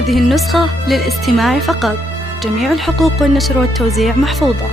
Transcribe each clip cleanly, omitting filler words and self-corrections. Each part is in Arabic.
هذه النسخة للاستماع فقط. جميع الحقوق والنشر والتوزيع محفوظة.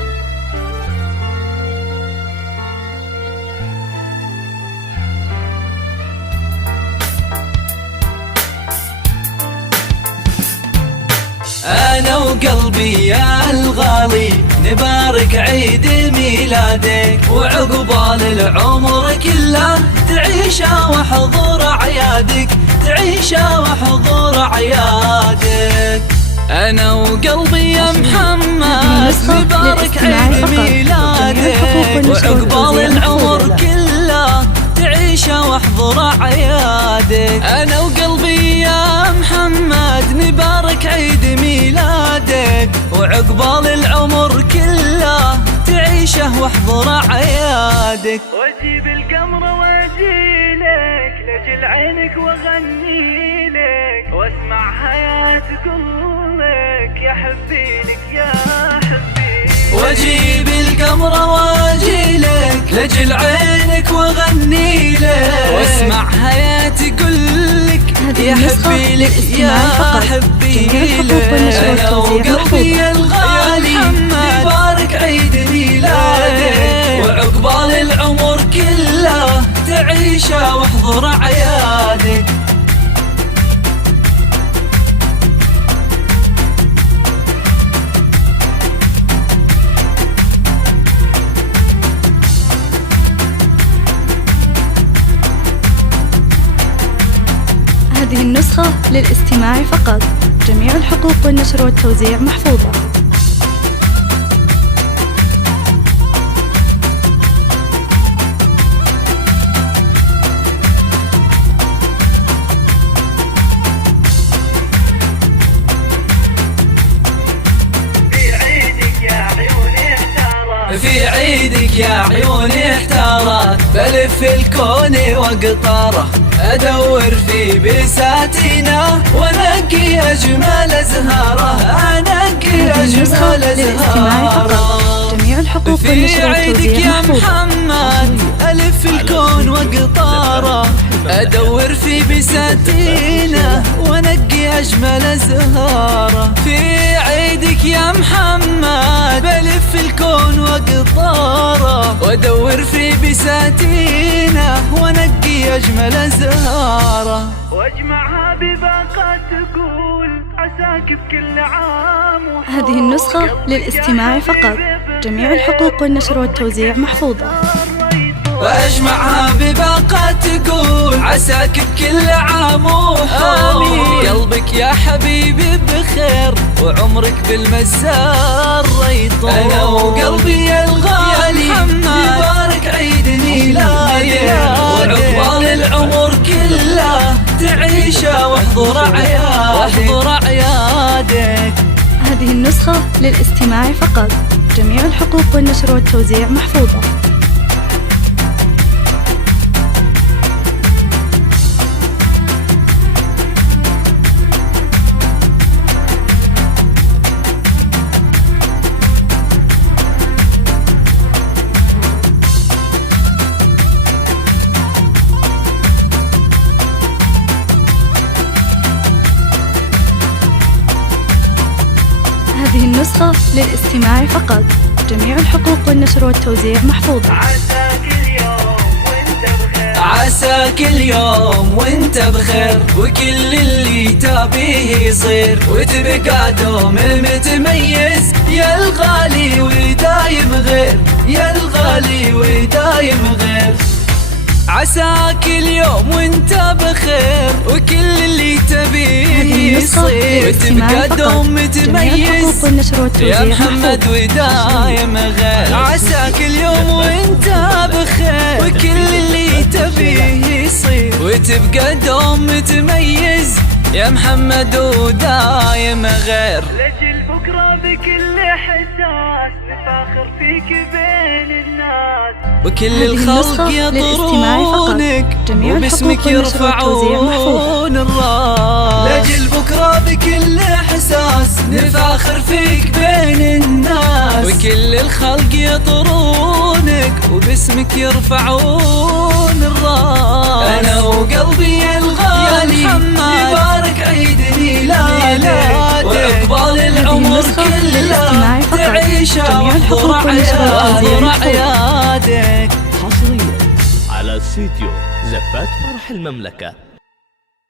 أنا وقلبي يا الغالي نبارك عيد ميلادك، وعقبال العمر كله تعيشه وحضور أعيادك، تعيشه وحضور أعيادك. أنا وقلبي يا محمد نبارك عيد ميلادك، وعقبال العمر كله تعيشه وحضور أعيادك. أنا وقلبي يا محمد نبارك عيد ميلادك، وعقبال العمر كله تعيشه واحضر أعيادك. واجيب القمر واجيلك لجل عينك واغني لك، واسمع حياة قلبك يا حبي لك يا حبي. واجيب القمر واجيلك لجل عينك واغني لك، واسمع حياتي قلك يا حبي لك يا حبي لك. أنا وقلبي الغالي نبارك عيد ميلادك، وعقبال العمر كله تعيشه واحضر أعيادك. هذه النسخة للاستماع فقط. جميع الحقوق والنشر والتوزيع محفوظة. في عيدك يا عيوني احتارت، بلف الكون وقطاره، ادور في بساتينه وانقي اجمل ازهاره، انقي اجمل ازهاره. جميع الحقوق في عيدك يا محمد الف الكون وقطاره، ادور في بساتينه وانقي اجمل ازهاره. في عيدك يا محمد بلف الكون وقطاره، وادور في بساتينه وانقي اجمل ازهاره. واجمعها بباقة تقول عساك بكل عام. هذه النسخة للاستماع فقط. جميع الحقوق والنشر والتوزيع محفوظة. واجمعها بباقة تقول عساك بكل عام وحول، قلبك يا حبيبي بخير وعمرك بالمسار يطول. انا وقلبي الغالي نبارك عيد ميلادك، وعقبال العمر كله تعيشه واحضر أعيادك. هذه النسخة للاستماع فقط. جميع الحقوق والنشر والتوزيع محفوظة. هذه النسخة للاستماع فقط. جميع الحقوق والنشر والتوزيع محفوظة. عساك اليوم وانت بخير، وكل اللي تبيه يصير، وتبقى دوم متميز يا الغالي ودايم غير، يا الغالي ودايم غير. عساك اليوم وانت بخير، وكل اللي تبيه يصير، وتبقى دوم متميز يا محمد ودايم غير. عساك اليوم وانت بخير، وكل اللي تبيه يصير، وتبقى دوم متميز يا محمد ودايم غير. لجل بكرة بكل حساس نفاخر فيك بين الناس، وكل الخلق يطرونك وباسمك يرفعون الراس. لجل بكرة بكل احساس نفاخر فيك بين الناس، وكل الخلق يطرونك وباسمك يرفعون الراس. انا وقلبي الغالي نبارك عيد ميلادك، والنشر والتوزيع محفوظ. حصريا على استديو زفات فرح المملكة.